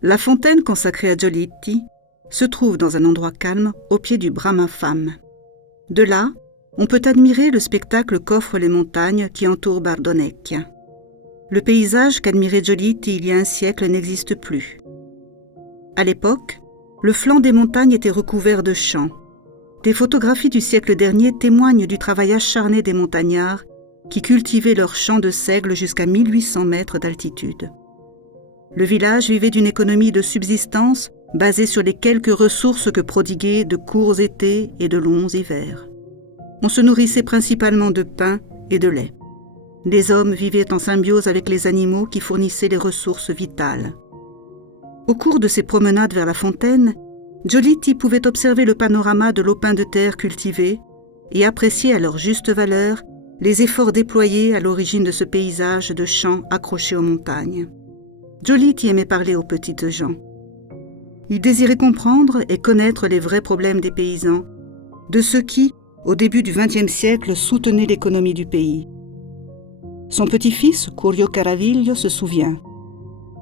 La fontaine consacrée à Giolitti se trouve dans un endroit calme au pied du Bramafam. De là, on peut admirer le spectacle qu'offrent les montagnes qui entourent Bardonecchia. Le paysage qu'admirait Giolitti il y a un siècle n'existe plus. À l'époque, le flanc des montagnes était recouvert de champs. Des photographies du siècle dernier témoignent du travail acharné des montagnards qui cultivaient leurs champs de seigle jusqu'à 1800 mètres d'altitude. Le village vivait d'une économie de subsistance basée sur les quelques ressources que prodiguaient de courts étés et de longs hivers. On se nourrissait principalement de pain et de lait. Les hommes vivaient en symbiose avec les animaux qui fournissaient les ressources vitales. Au cours de ses promenades vers la fontaine, Giolitti pouvait observer le panorama de lopins de terre cultivés et apprécier à leur juste valeur les efforts déployés à l'origine de ce paysage de champs accrochés aux montagnes. Giolitti aimait parler aux petites gens. Il désirait comprendre et connaître les vrais problèmes des paysans, de ceux qui, au début du XXe siècle, soutenaient l'économie du pays. Son petit-fils, Curio Caraviglio, se souvient.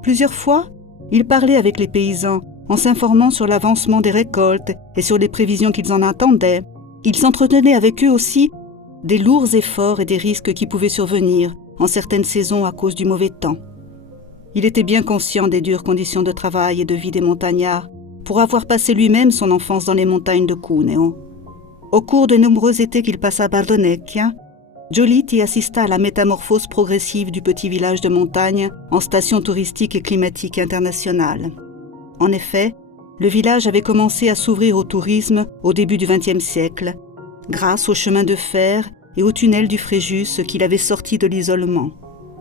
Plusieurs fois, il parlait avec les paysans en s'informant sur l'avancement des récoltes et sur les prévisions qu'ils en attendaient. Il s'entretenait avec eux aussi des lourds efforts et des risques qui pouvaient survenir en certaines saisons à cause du mauvais temps. Il était bien conscient des dures conditions de travail et de vie des montagnards pour avoir passé lui-même son enfance dans les montagnes de Cuneo. Au cours de nombreux étés qu'il passa à Bardonecchia, Giolitti assista à la métamorphose progressive du petit village de montagne en station touristique et climatique internationale. En effet, le village avait commencé à s'ouvrir au tourisme au début du XXe siècle, grâce au chemin de fer et au tunnel du Fréjus qui l'avait sorti de l'isolement.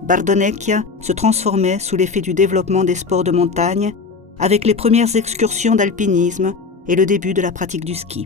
Bardonecchia se transformait sous l'effet du développement des sports de montagne avec les premières excursions d'alpinisme et le début de la pratique du ski.